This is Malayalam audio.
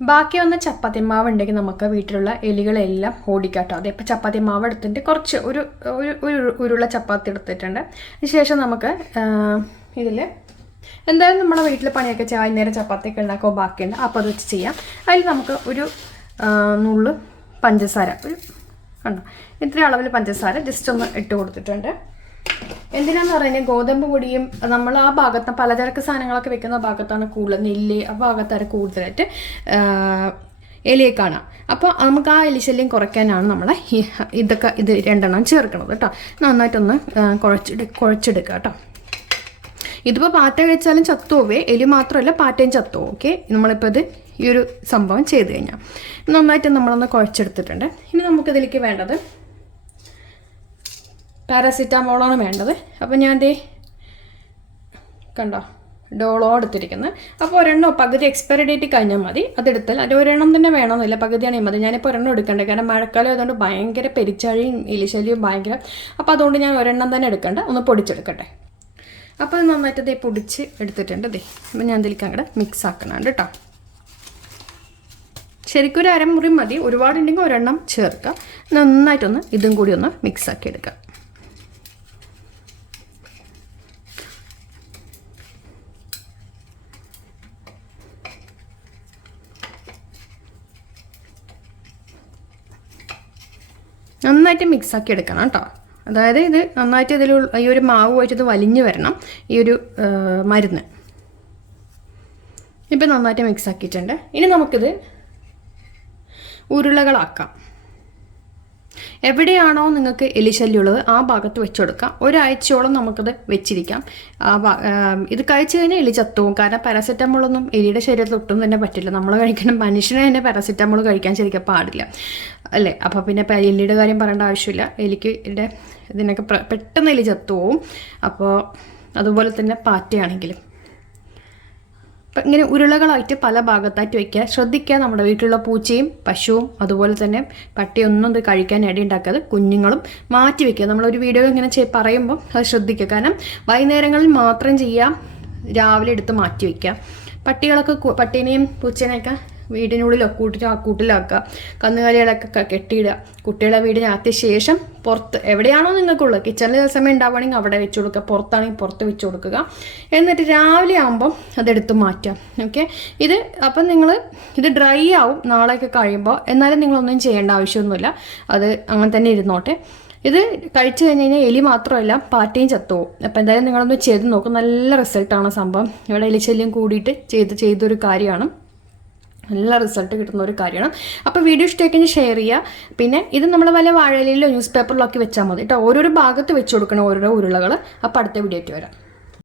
ബാക്കി വന്ന ചപ്പാത്തി മാവ് ഉണ്ടെങ്കിൽ നമുക്ക് വീട്ടിലുള്ള എലികളെല്ലാം ഓടിക്കാട്ടോ. അതെ ഇപ്പോൾ ചപ്പാത്തി മാവ് എടുത്തിട്ട് കുറച്ച് ഒരു ഒരു ഉരുള ചപ്പാത്തി എടുത്തിട്ടുണ്ട്. അതിനുശേഷം നമുക്ക് ഇതിൽ എന്തായാലും നമ്മുടെ വീട്ടിൽ പണിയൊക്കെ ചെയ്യാം വൈകുന്നേരം ചപ്പാത്തിയൊക്കെ ഉണ്ടാക്കുമ്പോൾ ബാക്കിയുണ്ട്. അപ്പോൾ അത് വെച്ച് ചെയ്യാം. അതിൽ നമുക്ക് ഒരു നുള്ളു പഞ്ചസാര. ഒരു കണ്ടോ? ഇത്ര അളവിൽ പഞ്ചസാര ജസ്റ്റ് ഒന്ന് ഇട്ട് കൊടുത്തിട്ടുണ്ട്. എന്തിനാന്ന് പറയുന്നത് ഗോതമ്പ് പൊടിയും നമ്മൾ ആ ഭാഗത്ത് പലചരക്ക് സാധനങ്ങളൊക്കെ വെക്കുന്ന ഭാഗത്താണ് കൂടുതൽ നെല്ല് ആ ഭാഗത്താണ് കൂടുതലായിട്ട് എലിയെ കാണാം. അപ്പോൾ നമുക്ക് ആ എലിശല്യം കുറയ്ക്കാനാണ് നമ്മൾ ഇതൊക്കെ ഇത് രണ്ടെണ്ണം ചേർക്കുന്നത് കേട്ടോ. നന്നായിട്ടൊന്ന് കുഴച്ചെടു കുഴച്ചെടുക്കുക കേട്ടോ. ഇതിപ്പോൾ പാറ്റ കഴിച്ചാലും ചത്തുപോവേ എലി മാത്രമല്ല പാറ്റയും ചത്തു ഓക്കെ? നമ്മളിപ്പോൾ ഇത് ഈ ഒരു സംഭവം ചെയ്ത് കഴിഞ്ഞാൽ നന്നായിട്ട് നമ്മളൊന്ന് കുഴച്ചെടുത്തിട്ടുണ്ട്. ഇനി നമുക്കിതിലേക്ക് വേണ്ടത് പാരാസിറ്റാമോളാണ് വേണ്ടത്. അപ്പോൾ ഞാൻ ദേ കണ്ടോ ഡോളോ എടുത്തിരിക്കുന്നത് അപ്പോൾ ഒരെണ്ണം പകുതി എക്സ്പയറി ഡേറ്റ് കഴിഞ്ഞാൽ മതി. അതെടുത്താൽ അത് ഒരെണ്ണം തന്നെ വേണമെന്നില്ല. പകുതിയാണെങ്കിൽ മതി. ഞാനിപ്പോൾ ഒരെണ്ണം എടുക്കേണ്ടത് കാരണം മഴക്കാലം ആയതുകൊണ്ട് ഭയങ്കര പെരിച്ചാഴിയും എലിശല്യവും ഭയങ്കര. അപ്പോൾ അതുകൊണ്ട് ഞാൻ ഒരെണ്ണം തന്നെ എടുക്കണ്ട. ഒന്ന് പൊടിച്ചെടുക്കട്ടെ. അപ്പോൾ നന്നായിട്ട് ദേ പൊടിച്ച് എടുത്തിട്ടുണ്ട് ദേ. അപ്പോൾ ഞാൻ ഇതിലേക്ക് അങ്ങോട്ട് മിക്സ് ആക്കണം കേട്ടോ ശരിക്കും ഒരു അരമുറി മതി. ഒരുപാടുണ്ടെങ്കിൽ ഒരെണ്ണം ചേർക്കുക. നന്നായിട്ടൊന്ന് ഇതും കൂടി ഒന്ന് മിക്സ് ആക്കി എടുക്കുക. നന്നായിട്ട് മിക്സാക്കി എടുക്കണം കേട്ടോ. അതായത് ഇത് നന്നായിട്ട് ഇതിൽ ഈ ഒരു മാവ് ഇത് വലിഞ്ഞു വരണം ഈ ഒരു മരുന്ന്. ഇപ്പം നന്നായിട്ട് മിക്സാക്കിയിട്ടുണ്ട്. ഇനി നമുക്കിത് ഉരുളകളാക്കാം. എവിടെയാണോ നിങ്ങൾക്ക് എലിശല്യമുള്ളത് ആ ഭാഗത്ത് വെച്ചുകൊടുക്കാം ഒരാഴ്ചയോളം നമുക്കത് വെച്ചിരിക്കാം. ഇത് കഴിച്ചു കഴിഞ്ഞാൽ എലി ചത്തുവും കാരണം പാരസെറ്റമോളൊന്നും എലിയുടെ ശരീരത്തിൽ ഒട്ടും തന്നെ പറ്റില്ല. നമ്മൾ കഴിക്കുന്ന മനുഷ്യന് തന്നെ പാരസെറ്റമോൾ കഴിക്കാൻ ശരിക്കും പാടില്ല. അല്ലേ? അപ്പോൾ പിന്നെ എലിയുടെ കാര്യം പറയേണ്ട ആവശ്യമില്ല. എലിക്ക് ഇതിന്റെ ഇതിനൊക്കെ പെട്ടെന്ന് എലി ചത്തുവും അപ്പോൾ അതുപോലെ തന്നെ പാറ്റയാണെങ്കിലും. അപ്പം ഇങ്ങനെ ഉരുളകളായിട്ട് പല ഭാഗത്തായിട്ട് വയ്ക്കുക ശ്രദ്ധിക്കുക നമ്മുടെ വീട്ടിലുള്ള പൂച്ചയും പശുവും അതുപോലെ തന്നെ പട്ടിയൊന്നും ഇത് കഴിക്കാൻ ഇടി ഉണ്ടാക്കാതെ കുഞ്ഞുങ്ങളും മാറ്റി വയ്ക്കുക നമ്മളൊരു വീഡിയോ ഇങ്ങനെ പറയുമ്പോൾ അത് ശ്രദ്ധിക്കുക. കാരണം വൈകുന്നേരങ്ങളിൽ മാത്രം ചെയ്യാം രാവിലെ എടുത്ത് മാറ്റി വയ്ക്കുക പട്ടികളൊക്കെ പട്ടീനെയും പൂച്ചേനെയൊക്കെ വീടിനുള്ളിലോ കൂട്ടിലോ കൂട്ടിലാക്കുക. കന്നുകാലികളൊക്കെ കെട്ടിയിടുക. കുട്ടികളെ വീടിനകത്തിയ ശേഷം പുറത്ത് എവിടെയാണോ നിങ്ങൾക്കുള്ളത്. കിച്ചണിൽ ചില സമയം ഉണ്ടാവുകയാണെങ്കിൽ അവിടെ വെച്ച് കൊടുക്കുക. പുറത്താണെങ്കിൽ പുറത്ത് വെച്ച് കൊടുക്കുക. എന്നിട്ട് രാവിലെ ആകുമ്പം അതെടുത്ത് മാറ്റാം ഓക്കെ? ഇത് അപ്പം നിങ്ങൾ ഇത് ഡ്രൈ ആവും നാളെയൊക്കെ കഴിയുമ്പോൾ. എന്നാലും നിങ്ങളൊന്നും ചെയ്യേണ്ട ആവശ്യമൊന്നുമില്ല. അത് അങ്ങനെ തന്നെ ഇരുന്നോട്ടെ. ഇത് കഴിച്ചു കഴിഞ്ഞ് കഴിഞ്ഞാൽ എലി മാത്രമല്ല പാറ്റയും ചത്തുപോകും അപ്പോൾ എന്തായാലും നിങ്ങളൊന്ന് ചെയ്ത് നോക്കും. നല്ല റിസൾട്ടാണ് സംഭവം. ഇവിടെ എലിശല്യം കൂടിയിട്ട് ചെയ്ത് ചെയ്തൊരു കാര്യമാണ്. നല്ല റിസൾട്ട് കിട്ടുന്ന ഒരു കാര്യമാണ്. അപ്പോൾ വീഡിയോ ഇഷ്ടമാക്കി ഷെയർ ചെയ്യുക. പിന്നെ ഇത് നമ്മൾ വല്ല വാഴയിലോ ന്യൂസ് പേപ്പറിലോ ഒക്കെ വെച്ചാൽ മതി കേട്ടോ ഓരോരോ ഭാഗത്ത് വെച്ച് കൊടുക്കണം ഓരോരോ ഉരുളകൾ അപ്പോൾ അടുത്ത വീഡിയോ ആയിട്ട് വരാം.